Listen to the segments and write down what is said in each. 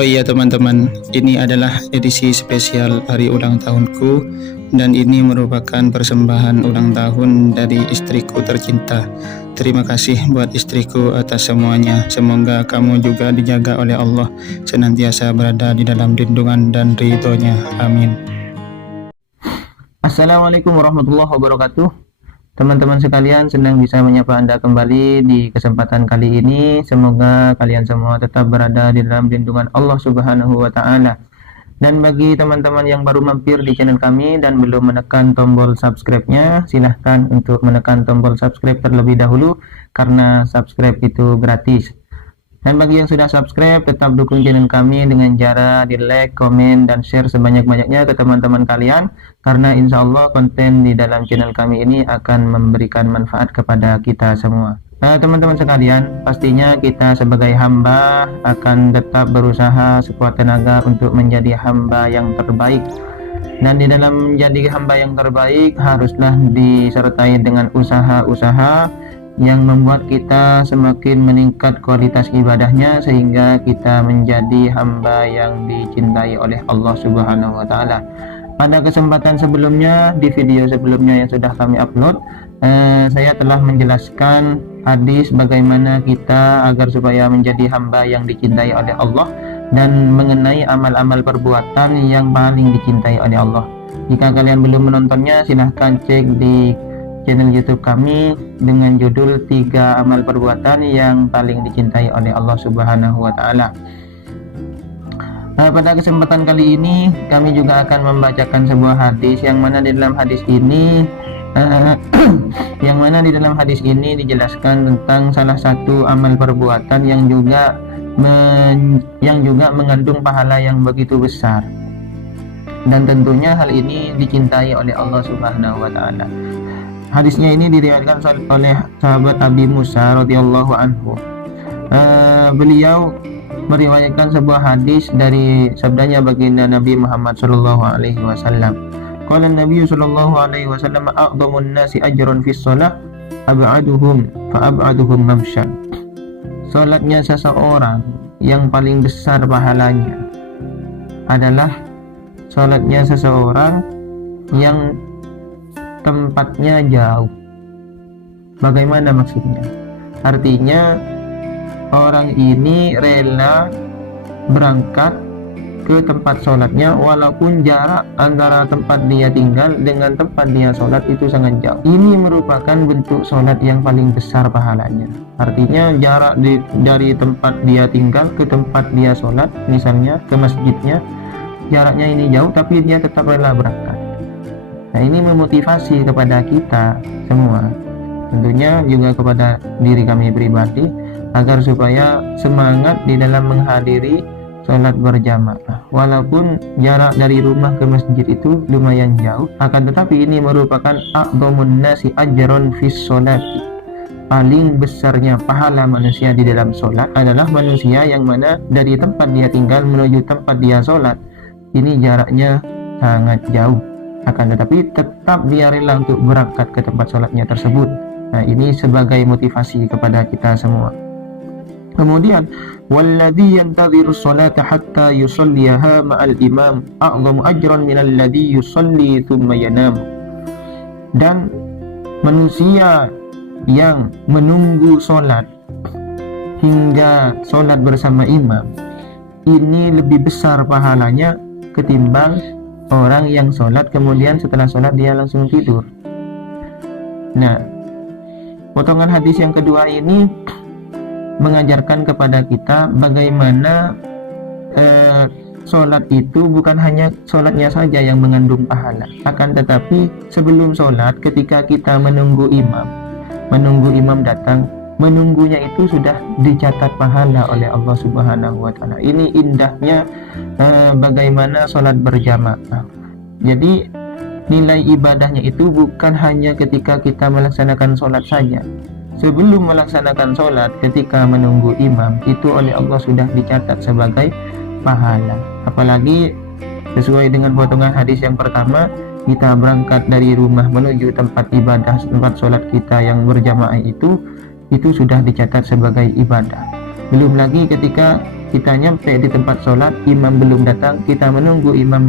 Oh iya teman-teman, ini adalah edisi spesial hari ulang tahunku dan ini merupakan persembahan ulang tahun dari istriku tercinta. Terima kasih buat istriku atas semuanya. Semoga kamu juga dijaga oleh Allah, senantiasa berada di dalam lindungan dan ridhonya. Amin. Assalamualaikum warahmatullahi wabarakatuh. Teman-teman sekalian, senang bisa menyapa Anda kembali di kesempatan kali ini. Semoga kalian semua tetap berada di dalam lindungan Allah Subhanahu wa Ta'ala. Dan bagi teman-teman yang baru mampir di channel kami dan belum menekan tombol subscribe-nya, silahkan untuk menekan tombol subscribe terlebih dahulu, karena subscribe itu gratis. Dan bagi yang sudah subscribe, tetap dukung channel kami dengan cara di like, komen, dan share sebanyak-banyaknya ke teman-teman kalian, karena insya Allah konten di dalam channel kami ini akan memberikan manfaat kepada kita semua. Nah teman-teman sekalian, pastinya kita sebagai hamba akan tetap berusaha sekuat tenaga untuk menjadi hamba yang terbaik. Dan di dalam menjadi hamba yang terbaik haruslah disertai dengan usaha-usaha yang membuat kita semakin meningkat kualitas ibadahnya, sehingga kita menjadi hamba yang dicintai oleh Allah Subhanahu wa Ta'ala. Pada kesempatan sebelumnya, di video sebelumnya yang sudah kami upload, saya telah menjelaskan hadis bagaimana kita agar supaya menjadi hamba yang dicintai oleh Allah, dan mengenai amal-amal perbuatan yang paling dicintai oleh Allah. Jika kalian belum menontonnya, silahkan cek di channel YouTube kami dengan judul 3 amal perbuatan yang paling dicintai oleh Allah Subhanahu wa Ta'ala. Pada kesempatan kali ini kami juga akan membacakan sebuah hadis yang mana di dalam hadis ini dijelaskan tentang salah satu amal perbuatan yang juga mengandung pahala yang begitu besar, dan tentunya hal ini dicintai oleh Allah Subhanahu wa Ta'ala. Hadisnya ini diriwayatkan oleh sahabat Abi Musa radhiyallahu anhu. Beliau meriwayatkan sebuah hadis dari sabdanya baginda Nabi Muhammad sallallahu alaihi wasallam. Qala Nabi sallallahu alaihi wasallam, a'dhamun nasi ajran fis shalah ab'aduhum fa ab'aduhum mamshan. Salatnya seseorang yang paling besar pahalanya adalah salatnya seseorang yang tempatnya jauh. Bagaimana maksudnya? Artinya orang ini rela berangkat ke tempat sholatnya walaupun jarak antara tempat dia tinggal dengan tempat dia sholat itu sangat jauh. Ini merupakan bentuk sholat yang paling besar pahalanya. Artinya jarak dari tempat dia tinggal ke tempat dia sholat, misalnya ke masjidnya, jaraknya ini jauh tapi dia tetap rela berangkat. Nah ini memotivasi kepada kita semua, tentunya juga kepada diri kami pribadi, agar supaya semangat di dalam menghadiri sholat berjamaah. Walaupun jarak dari rumah ke masjid itu lumayan jauh, akan tetapi ini merupakan a'dhamun nasi ajron fis sholati. Paling besarnya pahala manusia di dalam sholat adalah manusia yang mana dari tempat dia tinggal menuju tempat dia sholat ini jaraknya sangat jauh, akan tetapi tetap dia rela untuk berangkat ke tempat sholatnya tersebut. Nah ini sebagai motivasi kepada kita semua. Kemudian walladzi yantadhiru sholata hatta yusalliha ma'al imam a'dhamu ajran minal ladzi yusalli thumma yanam. Dan manusia yang menunggu sholat hingga sholat bersama imam ini lebih besar pahalanya ketimbang orang yang sholat kemudian setelah sholat dia langsung tidur. Nah, potongan hadis yang kedua ini mengajarkan kepada kita bagaimana sholat itu bukan hanya sholatnya saja yang mengandung pahala, akan tetapi sebelum sholat ketika kita menunggu imam datang, menunggunya itu sudah dicatat pahala oleh Allah Subhanahu wa Ta'ala. Ini indahnya bagaimana sholat berjamaah. Jadi nilai ibadahnya itu bukan hanya ketika kita melaksanakan sholat saja. Sebelum melaksanakan sholat, ketika menunggu imam, itu oleh Allah sudah dicatat sebagai pahala. Apalagi sesuai dengan potongan hadis yang pertama, kita berangkat dari rumah menuju tempat ibadah, tempat sholat kita yang berjamaah itu sudah dicatat sebagai ibadah. Belum lagi ketika kita nyampe di tempat sholat, imam belum datang, kita menunggu imam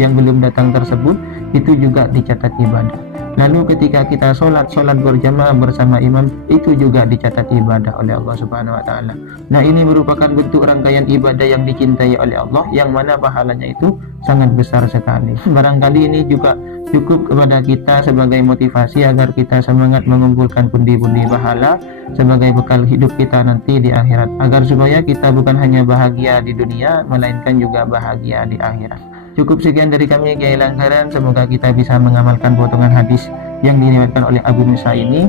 yang belum datang tersebut, itu juga dicatat ibadah. Lalu ketika kita sholat berjamaah bersama imam, itu juga dicatat ibadah oleh Allah Subhanahu wa Ta'ala. Nah, ini merupakan bentuk rangkaian ibadah yang dicintai oleh Allah, yang mana pahalanya itu sangat besar sekali. Barangkali ini juga cukup kepada kita sebagai motivasi agar kita semangat mengumpulkan pundi-pundi pahala sebagai bekal hidup kita nanti di akhirat, agar supaya kita bukan hanya bahagia di dunia, melainkan juga bahagia di akhirat. Cukup sekian dari kami, Kiai Langgaran. Semoga kita bisa mengamalkan potongan hadis yang diriwayatkan oleh Abu Musa ini,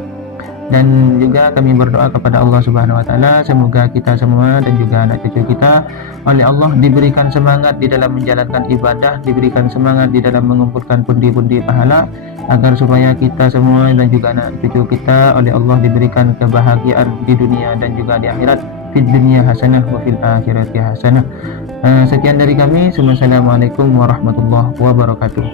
dan juga kami berdoa kepada Allah Subhanahu wa Ta'ala, semoga kita semua dan juga anak cucu kita oleh Allah diberikan semangat di dalam menjalankan ibadah, diberikan semangat di dalam mengumpulkan pundi-pundi pahala, agar supaya kita semua dan juga anak cucu kita oleh Allah diberikan kebahagiaan di dunia dan juga di akhirat, fid dunya hasanah wa fil akhirati hasanah. Sekian dari kami. Wassalamualaikum warahmatullahi wabarakatuh.